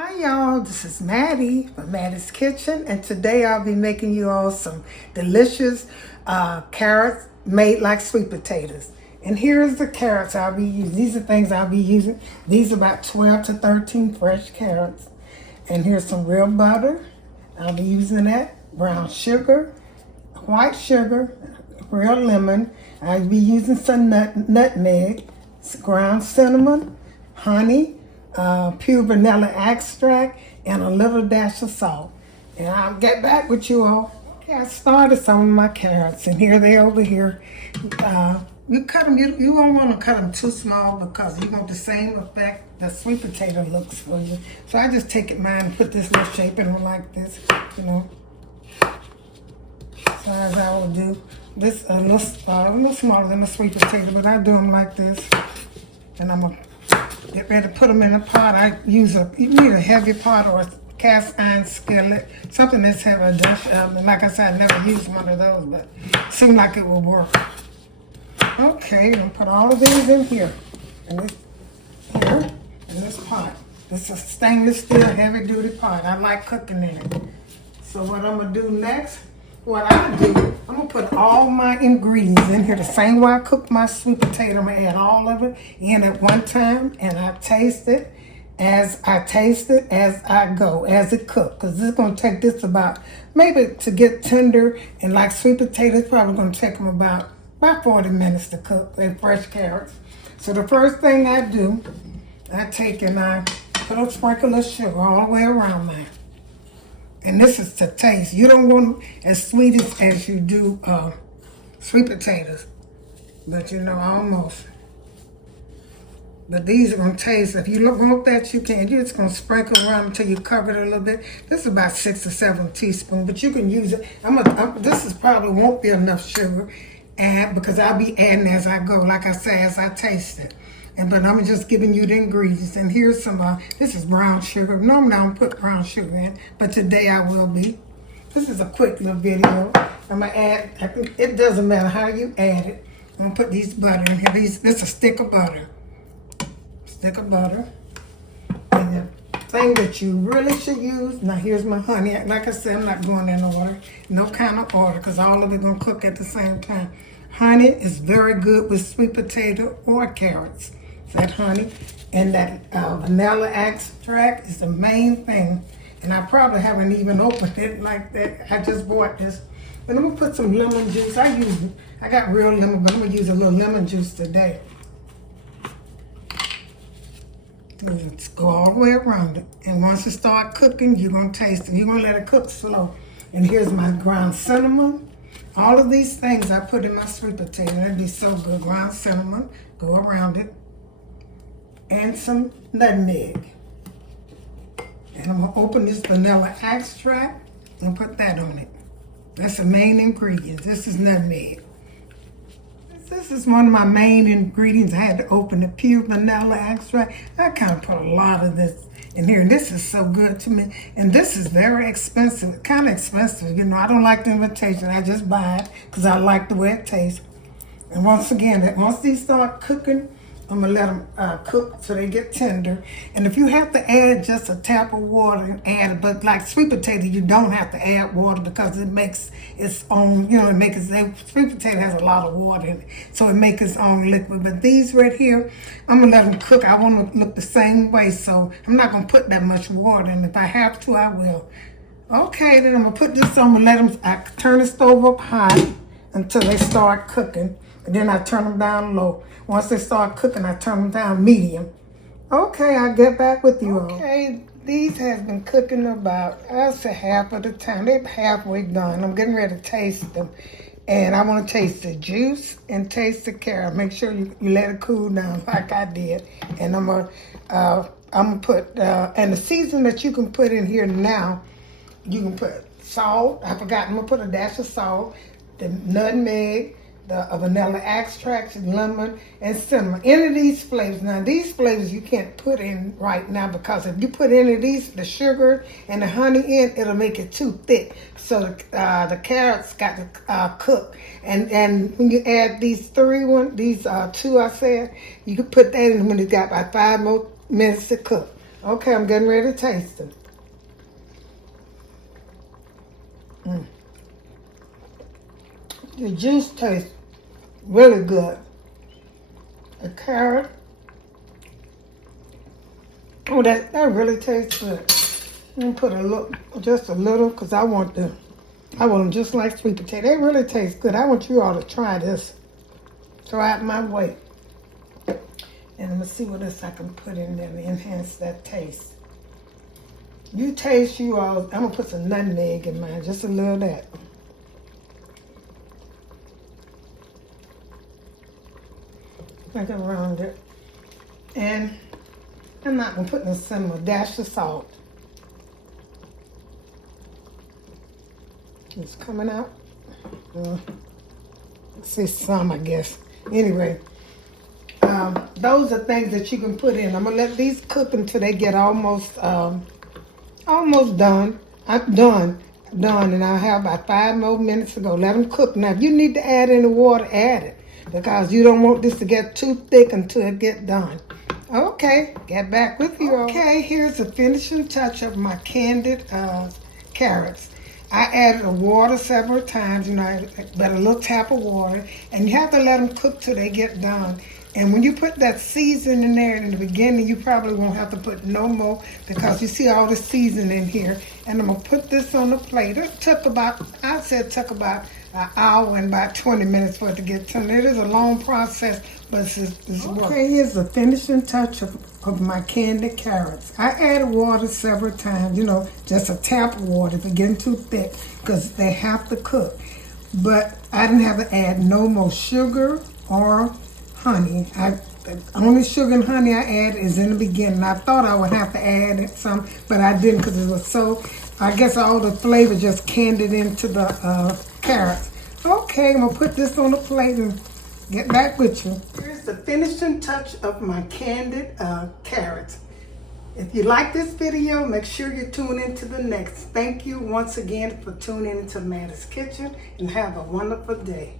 Hi y'all, this is Mattie from Mattie's Kitchen, and today I'll be making you all some delicious carrots made like sweet potatoes. And here's the carrots I'll be using. These are things I'll be using. These are about 12 to 13 fresh carrots. And here's some real butter. I'll be using that. Brown sugar, white sugar, real lemon. I'll be using some nutmeg, ground cinnamon, honey, pure vanilla extract, and a little dash of salt. And I'll get back with you all. Okay, I started some of my carrots, and here they over here. You cut them, you won't want to cut them too small because you want the same effect that sweet potato looks for you. So I just take it mine and put this little shape in them like this, you know. So as I will do, this a little smaller than a sweet potato, but I do them like this. And I'm gonna get ready to put them in a pot. You need a heavy pot or a cast iron skillet, something that's heavy. And like I said, I never used one of those, but it seemed like it would work. Okay, I'm gonna put all of these in here, in this pot. This is a stainless steel heavy duty pot. I like cooking in it. So what I'm gonna do next, I'm gonna put all my ingredients in here the same way I cook my sweet potato. I'm gonna add all of it in at one time, and I taste it as I go, as it cooks. Because it's gonna take this about, maybe to get tender, and like sweet potatoes, probably gonna take them about 40 minutes to cook. They're fresh carrots. So the first thing I do, I take and I put a sprinkle of sugar all the way around mine. And this is to taste. You don't want them as sweet as you do sweet potatoes. But you know, almost. But these are going to taste. If you want that, you can. You're just going to sprinkle around until you cover it a little bit. This is about 6 or 7 teaspoons, but you can use it. This is probably won't be enough sugar, because I'll be adding as I go. Like I say, as I taste it. But I'm just giving you the ingredients. And here's some, this is brown sugar. Normally I don't put brown sugar in, but today I will be. This is a quick little video. I'm gonna add, it doesn't matter how you add it. I'm gonna put these butter in here. This is a stick of butter. And the thing that you really should use, now here's my honey. Like I said, I'm not going in order. No kind of order, because all of it gonna cook at the same time. Honey is very good with sweet potato or carrots. That honey and that vanilla extract is the main thing. And I probably haven't even opened it like that. I just bought this. But I'm gonna put some lemon juice. I got real lemon, but I'm gonna use a little lemon juice today. Let's go all the way around it. And once it start cooking, you're gonna taste it. You're gonna let it cook slow. And here's my ground cinnamon. All of these things I put in my sweet potato. That'd be so good. Ground cinnamon, go around it. And some nutmeg. And I'm gonna open this vanilla extract and put that on it. That's the main ingredient. This is nutmeg. This is one of my main ingredients. I had to open the pure vanilla extract. I kind of put a lot of this in here, and this is so good to me. And this is very expensive, kind of expensive. You know, I don't like the invitation. I just buy it because I like the way it tastes. And once again, once these start cooking, I'm gonna let them cook so they get tender. And if you have to add just a tap of water and add it, but like sweet potato, you don't have to add water because it makes its own, you know, sweet potato has a lot of water in it, so it makes its own liquid. But these right here, I'm gonna let them cook. I want them to look the same way, so I'm not gonna put that much water in. If I have to, I will. Okay, then I'm gonna put this on and let them, I turn the stove up high until they start cooking. And then I turn them down low. Once they start cooking, I turn them down medium. Okay, I'll get back with you all. Okay, these have been cooking about, I'll say half of the time. They're halfway done. I'm getting ready to taste them. And I want to taste the juice and taste the carrot. Make sure you let it cool down like I did. And I'm gonna put, and the season that you can put in here now, you can put salt. I forgot, I'm gonna put a dash of salt, the nutmeg, the vanilla extract, lemon, and cinnamon. Any of these flavors. Now, these flavors you can't put in right now because if you put any of these, the sugar and the honey in, it'll make it too thick. So the carrots got to cook. And when you add these two I said, you can put that in when it's got about 5 more minutes to cook. Okay, I'm getting ready to taste it. The juice tastes really good. The carrot. Oh, that really tastes good. I'm gonna put a little, just a little, because I want them just like sweet potato. They really taste good. I want you all to try this. Try it my way. And let me see what else I can put in there to enhance that taste. You taste you all. I'm gonna put some nutmeg in mine, just a little of that. Like around it. And I'm not gonna put no cinnamon, a dash of salt. It's coming out. See some, I guess. Anyway, those are things that you can put in. I'm gonna let these cook until they get almost done. I'm done, and I have about 5 more minutes to go. Let them cook. Now, if you need to add any water, add it, because you don't want this to get too thick until it get done. Okay, get back with you. Okay, here's the finishing touch of my candied carrots. I added the water several times, but a little tap of water, and you have to let them cook till they get done. And when you put that seasoning in there in the beginning, you probably won't have to put no more, because you see all the seasoning in here. And I'm gonna put this on the plate. It took about an hour and about 20 minutes for it to get done. It is a long process, but it's work. Okay, here's the finishing touch of my candied carrots. I added water several times, just a tap of water if it's getting too thick, because they have to cook. But I didn't have to add no more sugar or honey. The only sugar and honey I add is in the beginning. I thought I would have to add some, but I didn't, because it was so, I guess all the flavor just candied into the carrots. Okay, I'm gonna put this on the plate and get back with you. Here's the finishing touch of my candied carrots. If you like this video, make sure you tune into the next. Thank you once again for tuning into Mattie's Kitchen, and have a wonderful day.